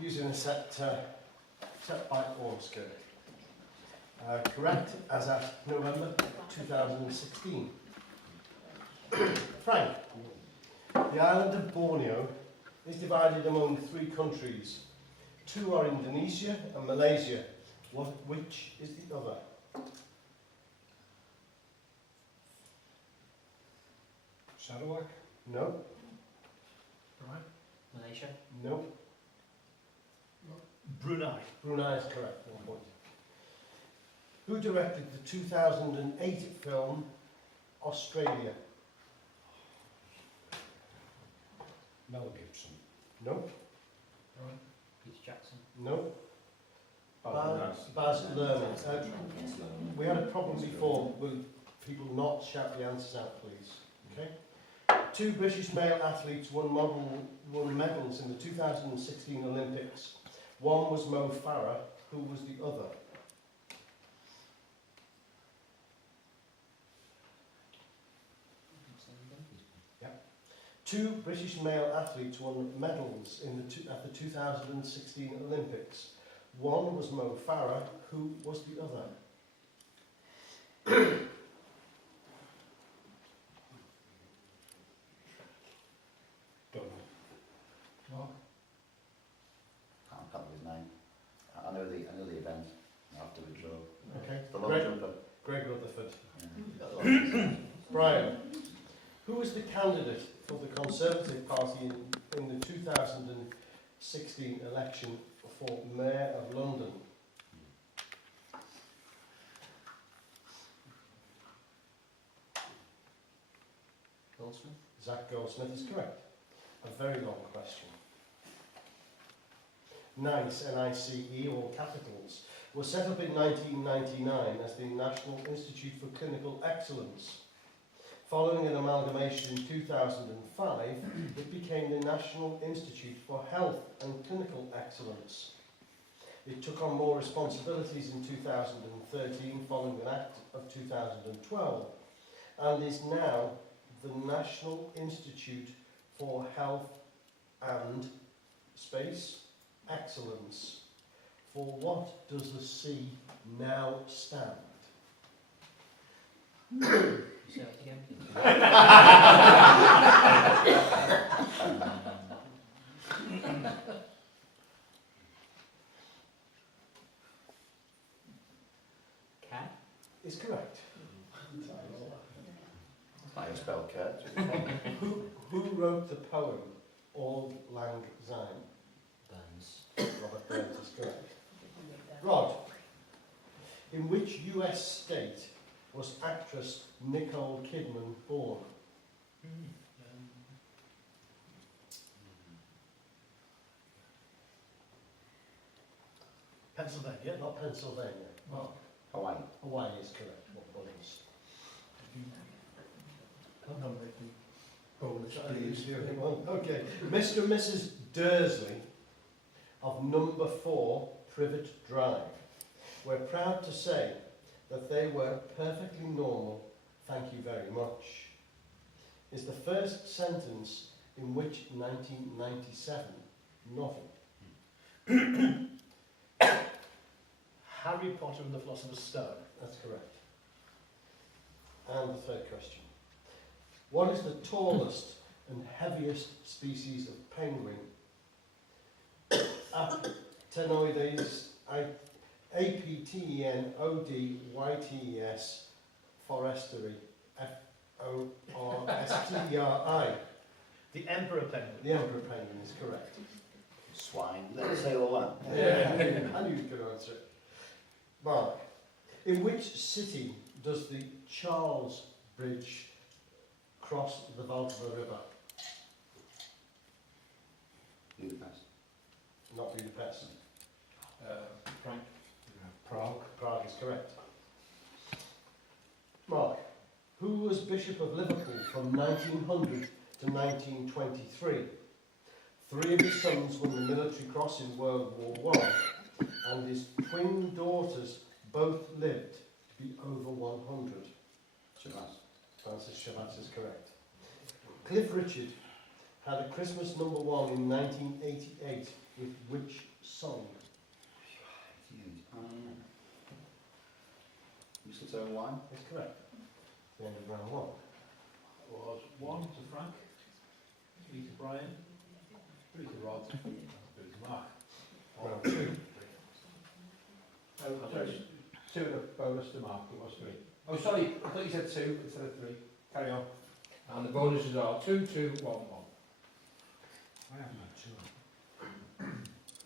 using a set by Ormskirk. Correct, as at November 2016. Frank, the island of Borneo is divided among 3 countries. 2 are Indonesia and Malaysia. Which is the other? Sarawak? No. Right. Malaysia. No. Brunei. Brunei is correct, 1 point. Who directed the 2008 film Australia? Mel Gibson. No. Right. Peter Jackson. No. Baz Luhrmann. We had a problem before. Will people not shout the answers out, please? Okay. 2 British male athletes won medals in the 2016 Olympics. One was Mo Farah. Who was the other? Yep. 2 British male athletes won medals in at the 2016 Olympics. One was Mo Farah. Who was the other? Don't know. Mark. Can't remember his name. I know the event. I have to withdraw. Okay. The long jumper. Greg Rutherford. Yeah. Brian, who was the candidate for the Conservative Party in the 2016 election for Mayor of London? Goldsmith. Zach Goldsmith is correct. A very long question. NICE, N-I-C-E, all capitals, was set up in 1999 as the National Institute for Clinical Excellence. Following an amalgamation in 2005, it became the National Institute for Health and Clinical Excellence. It took on more responsibilities in 2013 following an Act of 2012 and is now the National Institute for Health and Excellence. For what does the C now stand? Say that again, please. Kerr. Is correct. That's how you spell Kerr. Who wrote the poem Auld Lang Syne? Burns. Robert Burns is correct. Rod, in which US state was actress Nicole Kidman born? Pennsylvania. Not Pennsylvania. Mark. Hawaii. Hawaii is correct. What buttons? Can't nominate me. Bonus, please. Okay. Mr. and Mrs. Dursley of number 4 Privet Drive were proud to say that they were perfectly normal, thank you very much, is the first sentence in which 1997 novel? Harry Potter and the Philosopher's Stone. That's correct. And the third question. What is the tallest and heaviest species of penguin? Aptenoides, Aptenodytes, foresteri, Forstri. The Emperor Penguin. The emperor penguin is correct. Swine. Did I say all that? Yeah, I knew you could answer it. Mark, in which city does the Charles Bridge cross the Vltava River? Budapest. Not Budapest. Frank. Prague. Prague is correct. Mark, who was Bishop of Liverpool from 1900 to 1923? 3 of his sons won the Military Cross in World War I, and his twin daughters both lived to be over 100. Shabazz. Francis Shabazz is correct. Cliff Richard had a Christmas #1 in 1988 with which song? Huge. Mistletoe Wine? That's correct. The end of round 1. Was 1 to Frank, 3 to Brian, 3 to Rod, 3 to Mark. Round 2. Oh, sorry, 2 and a bonus to Mark, it was 3. Oh, sorry, I thought you said 2 instead of 3. Carry on. And the bonuses are 2, 2, 1, 1. I haven't had 2.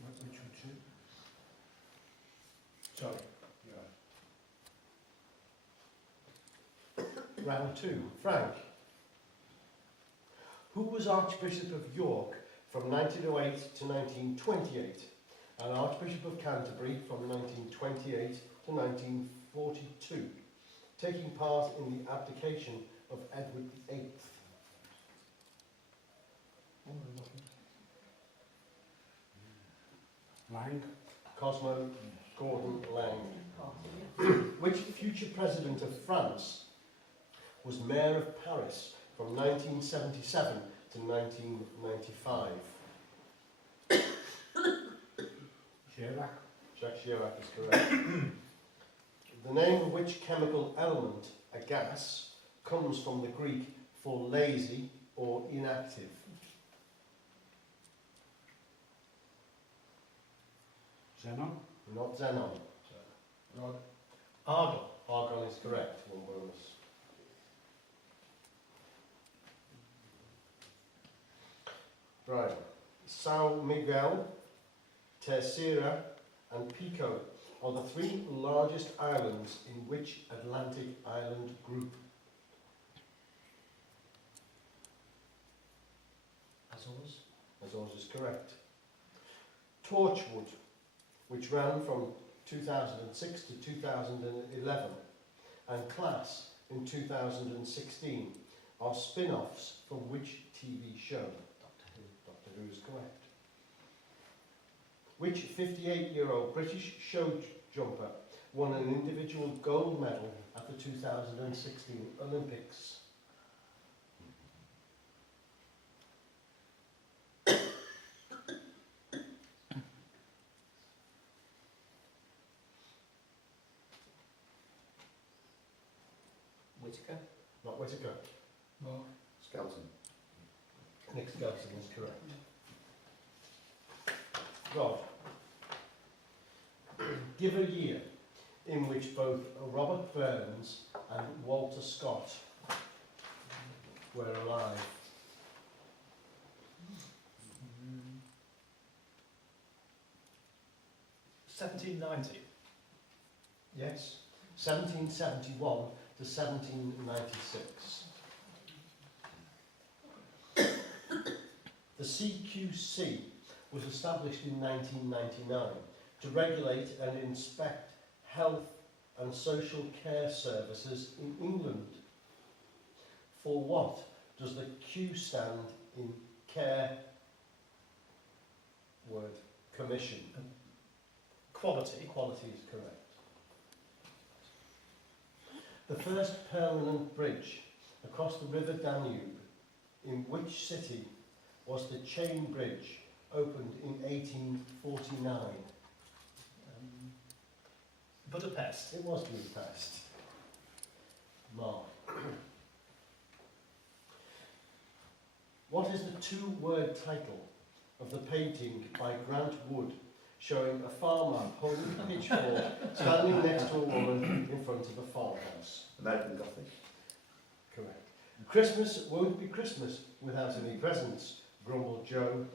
Which one 2? Sorry. Yeah. Round 2. Frank. Who was Archbishop of York from 1908 to 1928 and Archbishop of Canterbury from 1928 to 1942, taking part in the abdication of Edward VIII? Lang. Cosmo Gordon Lang. Which future president of France was Mayor of Paris from 1977 to 1995? Chirac. Jacques Chirac is correct. The name of which chemical element, a gas, comes from the Greek for lazy or inactive? Xenon. Not xenon. Rod. Argon. Argon is correct. 1 bonus. Right. São Miguel, Terceira and Pico are the 3 largest islands in which Atlantic island group? Azores. Azores is correct. Torchwood, which ran from 2006 to 2011, and Class in 2016, are spin-offs from which TV show? Doctor Who. Doctor Who is correct. Which 58-year-old British show jumper won an individual gold medal at the 2016 Olympics? Whitaker. Not Whitaker. Mark. Skelton. Nick Skelton is correct. Rod. Give a year in which both Robert Burns and Walter Scott were alive. 1790. Yes. 1771 to 1796. The CQC was established in 1999 to regulate and inspect health and social care services in England. For what does the Q stand in care? Word. Commission. Quality. Quality is correct. The first permanent bridge across the River Danube in which city was the Chain Bridge, opened in 1849? Budapest. It was Budapest. Mark. What is the 2-word title of the painting by Grant Wood showing a farmer holding a pitchfork standing next to a woman in front of a farmhouse? American Gothic. Correct. Christmas won't be Christmas without any presents, grumbled Joe,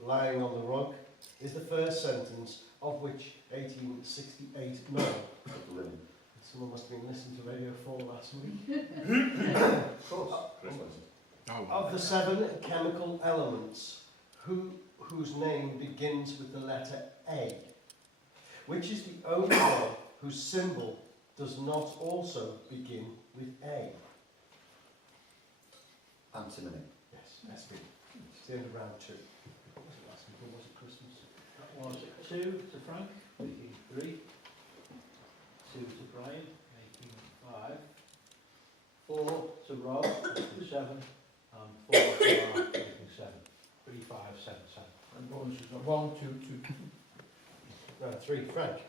lying on the rug, is the first sentence of which 1868 no. Living. Someone must have been listening to Radio 4 last week. Of course. Christmas. Of the 7 chemical elements, whose name begins with the letter A, which is the only one whose symbol does not also begin with A? Antimony. Yes, SB. It's the end of round 2. What was it last week, or was it Christmas? That was 2 to Frank, making 3. 2 to Brian, making 5. 4 to Rob, making 7. And 4 to Mark, making 7. 1, 2, 2. Round 3, Frank.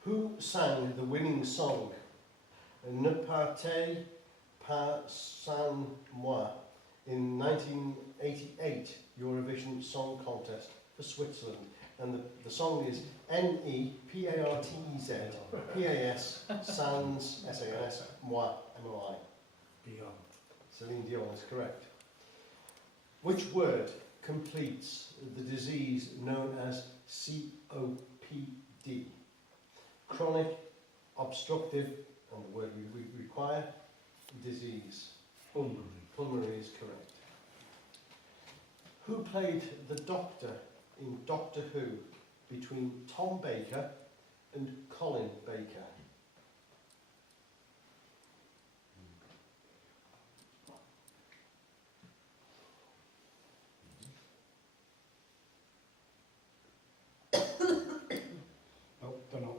Who sang the winning song, Ne partez pas sans moi, in 1988 Eurovision Song Contest for Switzerland? And the song is Nepartez, P-A-S, sans, S-A-N-S, moi, M-O-I. Dion. Celine Dion is correct. Which word completes the disease known as COPD? Chronic, obstructive, and the word we require, disease. Pulmonary is correct. Who played the Doctor in Doctor Who between Tom Baker and Colin Baker? Oh, don't know.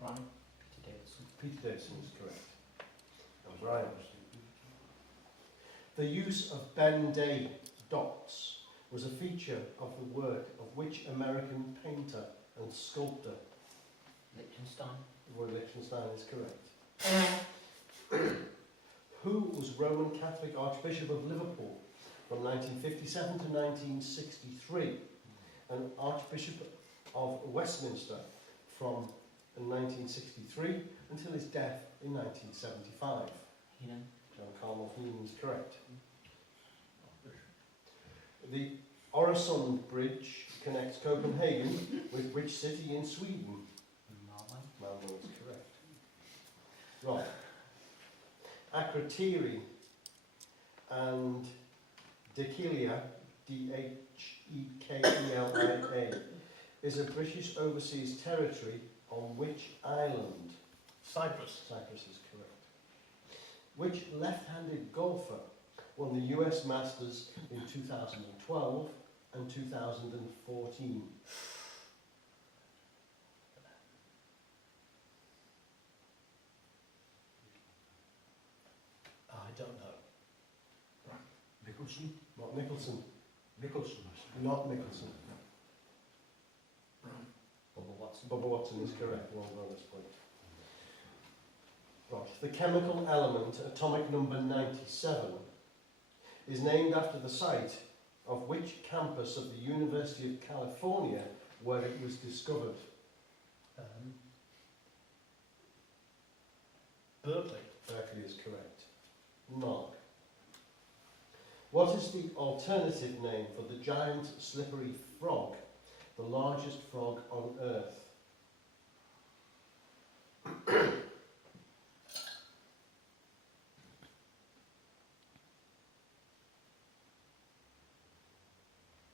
Right. Peter Davidson. Peter Davidson is correct. And Brian. The use of Ben-Day dots was a feature of the work of which American painter and sculptor? Liechtenstein. Roy Lichtenstein is correct. Who was Roman Catholic Archbishop of Liverpool from 1957 to 1963 and Archbishop of Westminster from 1963 until his death in 1975? Heenan. John Carmel Heenan is correct. The Øresund Bridge connects Copenhagen with which city in Sweden? Malmö. Malmö is correct. Right. Akrotiri and Dhekelia, D-H-E-K-E-L-I-A, is a British overseas territory on which island? Cyprus. Cyprus is correct. Which left-handed golfer won the US Masters in 2012 and 2014? I don't know. Nicholson. Not Nicholson. Nicholson. Not Nicholson. Bubba Watson. Bubba Watson is correct. One bonus point. Right. The chemical element, atomic number 97, is named after the site of which campus of the University of California where it was discovered? Berkeley. Berkeley is correct. Mark. What is the alternative name for the giant slippery frog, the largest frog on Earth?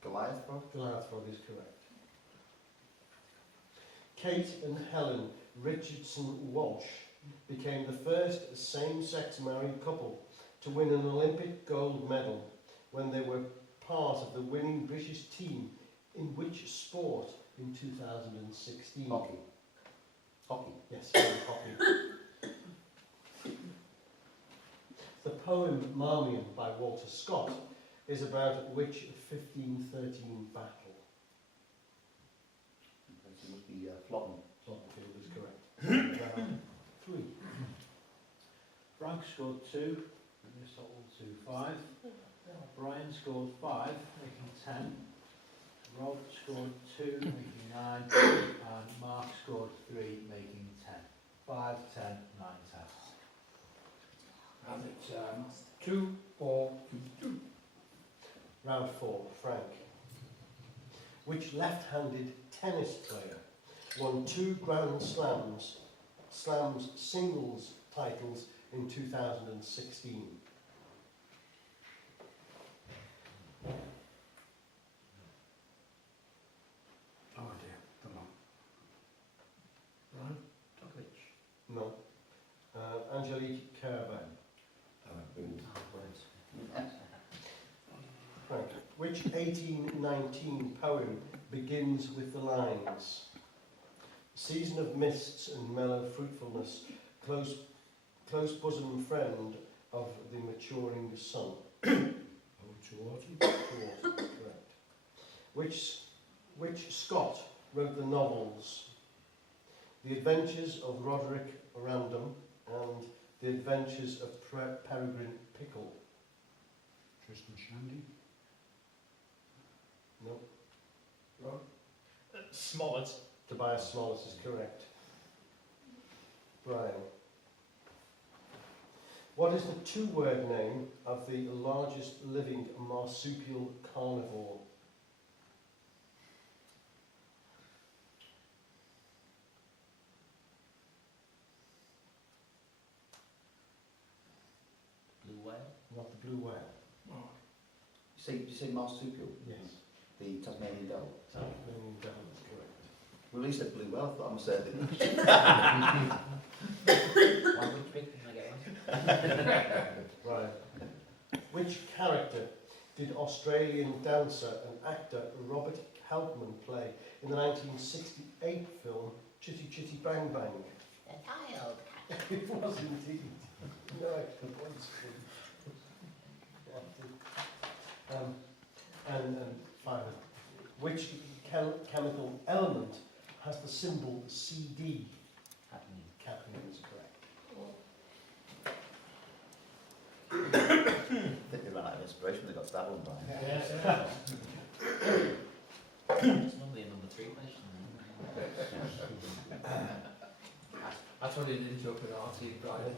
Goliath frog? Goliath frog is correct. Kate and Helen Richardson Walsh became the first same-sex married couple to win an Olympic gold medal when they were part of the winning British team in which sport in 2016? Hockey. Hockey. Yes, hockey. The poem Marmion by Walter Scott is about which 1513 battle? It must be Flodden. Floddenfield is correct. Round 3. Frank scored 2. Aristotle 2, 5. Brian scored 5, making 10. Rob scored 2, making 9. And Mark scored 3, making 10. 5, 10, 9, 10. And it's 2, 4, 2, 2. Round 4, Frank. Which left-handed tennis player won 2 Grand Slams singles titles in 2016? Oh dear, come on. Right? Djokovic. No. Angelique Kerr. Frank. Which 1819 poem begins with the lines: season of mists and mellow fruitfulness, close bosom friend of the maturing sun? Oh, 2. Chorlton, correct. Which Scot wrote the novels The Adventures of Roderick Random and The Adventures of Peregrine Pickle? Tristan Shandy. No. Rod? Smollett. Tobias Smollett is correct. Brian. What is the two-word name of the largest living marsupial carnivore? Blue whale. Not the blue whale. Oh. You say marsupial? Yes. The Tasmanian devil. Tasmanian devil is correct. Well, at least said blue whale, I thought I must say it. One would pick and I get one. Right. Which character did Australian dancer and actor Robert Helpman play in the 1968 film Chitty Chitty Bang Bang? The child. It was indeed. No, it was. And finally, which chemical element has the symbol CD? Cadmium is correct. I think they ran out of inspiration, they got started on Brian. Yes. It's normally a number 3 question. That's what he did joke with RT Brian.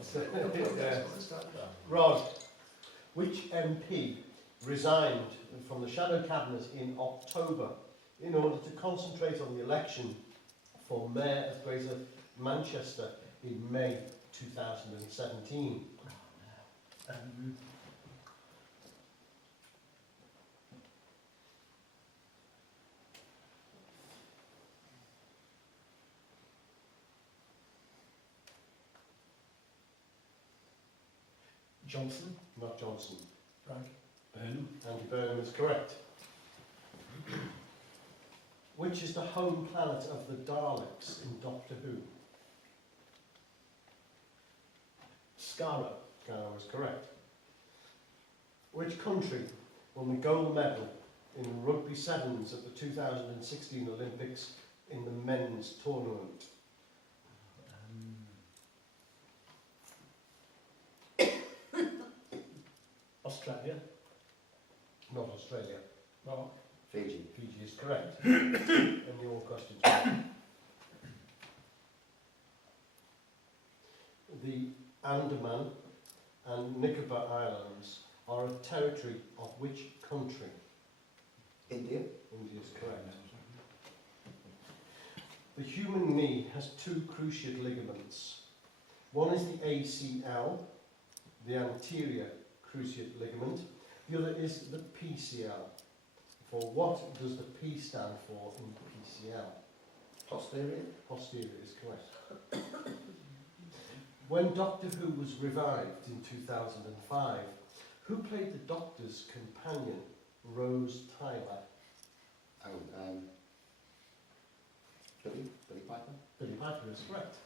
Rod, which MP resigned from the Shadow Cabinet in October in order to concentrate on the election for Mayor of Greater Manchester in May 2017? Johnson. Not Johnson. Frank. Burnham. Andy Burnham is correct. Which is the home planet of the Daleks in Doctor Who? Skara. Gara is correct. Which country won the gold medal in rugby sevens at the 2016 Olympics in the men's tournament? Australia. Not Australia. Well, Fiji. Fiji is correct. And your question. The Andaman and Nicobar Islands are a territory of which country? India. India is correct. The human knee has two cruciate ligaments. One is the ACL, the anterior cruciate ligament. The other is the PCL. For what does the P stand for in PCL? Posterior. Posterior is correct. When Doctor Who was revived in 2005, who played the Doctor's companion, Rose Tyler? Oh, Billy Piper. Billy Piper is correct.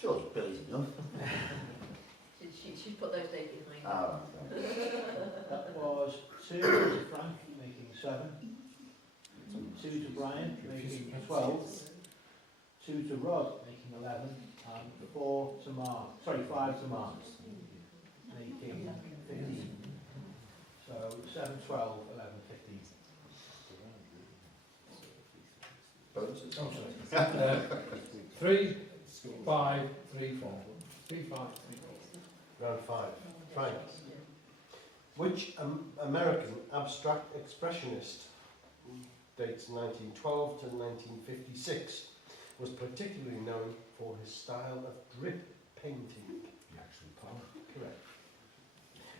Sure, Billy's enough. She put those dates behind. Ah, right. That was 2 to Frank, making 7. 2 to Brian, making 12. 2 to Rod, making 11. And 4 to Mark. Sorry, 5 to Mark, making 15. So 7, 12, 11, 15. Bonuses. oh, sorry. 3, 5, 3, 4. 3, 5, 3, 4. Round 5. Frank. Which American abstract expressionist, dates 1912 to 1956, was particularly known for his style of drip painting? Jackson Pollock. Correct.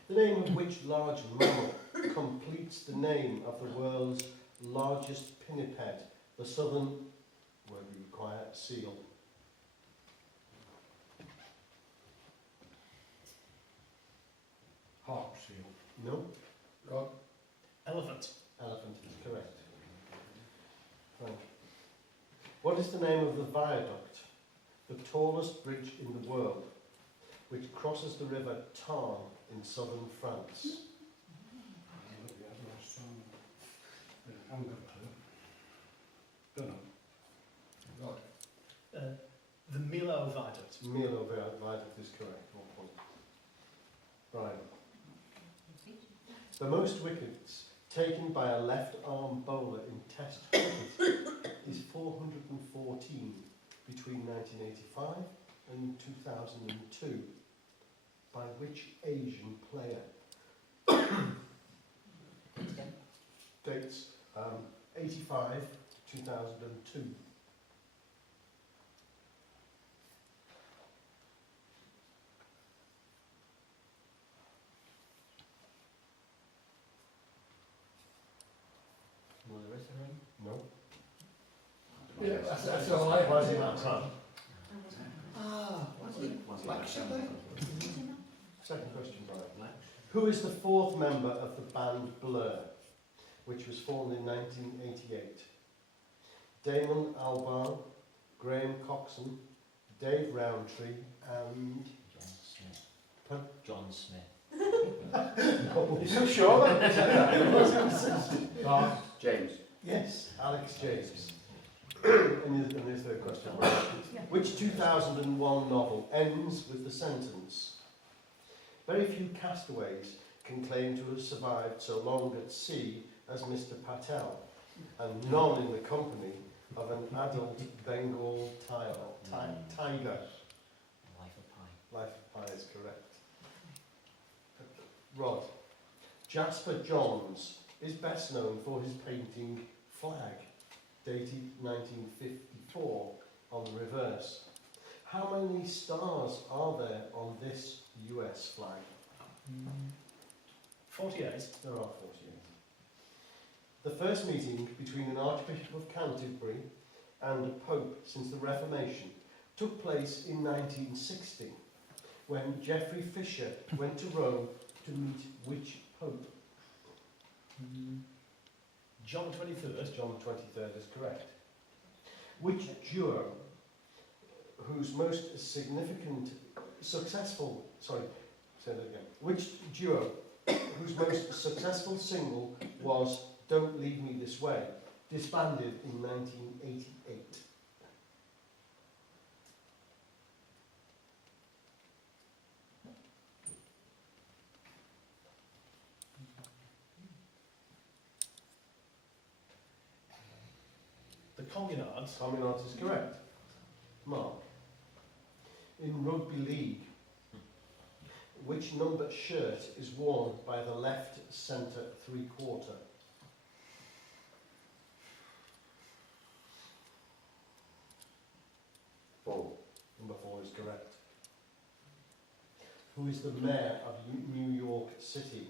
The name of which large mammal completes the name of the world's largest pinniped, the southern, where we require, seal? Harp seal. No? Rod. Elephant. Elephant is correct. Frank. What is the name of the viaduct, the tallest bridge in the world, which crosses the river Tarn in southern France? haven't got a clue. Don't know. Right. The Milo Viaduct. Milo Viaduct is correct. 1 point. Brian. The most wickets taken by a left-arm bowler in Test cricket is 414 between 1985 and 2002. By which Asian player? Dates 85 to 2002. Well, there is a ring. No. Yeah, that's all I Why is it that time? Second question, Brian. Who is the fourth member of the band Blur, which was formed in 1988? Damon Albarn, Graham Coxon, Dave Rowntree, and... John Smith. No. You're so sure then? Mark. James. Yes, Alex James. And the third question. Which 2001 novel ends with the sentence, very few castaways can claim to have survived so long at sea as Mr. Patel, and none in the company of an adult Bengal tiger. Life of Pi. Life of Pi is correct. Rod. Jasper Johns is best known for his painting Flag, dated 1954, on the reverse. How many stars are there on this US flag? 48. There are 48. The first meeting between an Archbishop of Canterbury and a Pope since the Reformation took place in 1960, when Geoffrey Fisher went to Rome to meet which Pope? John 23rd. John 23rd is correct. Which duo whose most successful single was Don't Leave Me This Way, disbanded in 1988? The Communards. Communards is correct. Mark. In rugby league, which number shirt is worn by the left centre three-quarter? Number 4 is correct. Who is the mayor of New York City?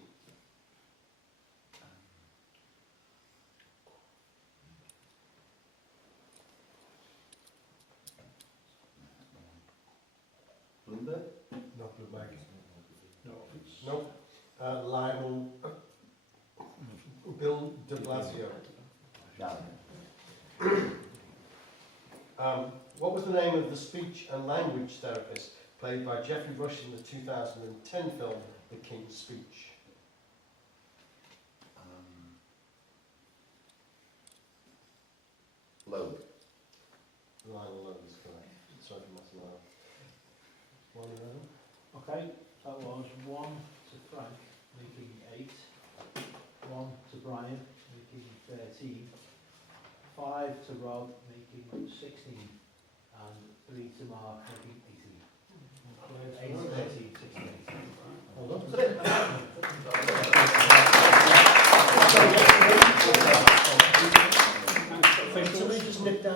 Bloomberg. Not Bloomberg. No. No. Lionel. Bill de Blasio. No. What was the name of the speech and language therapist played by Geoffrey Rush in the 2010 film The King's Speech? Loeb. Lionel Lowe is correct. Sorry for messing that up. 1-11. Okay, that was 1 to Frank, making 8. 1 to Brian, making 13. 5 to Rob, making 16. And 3 to Mark, making 18.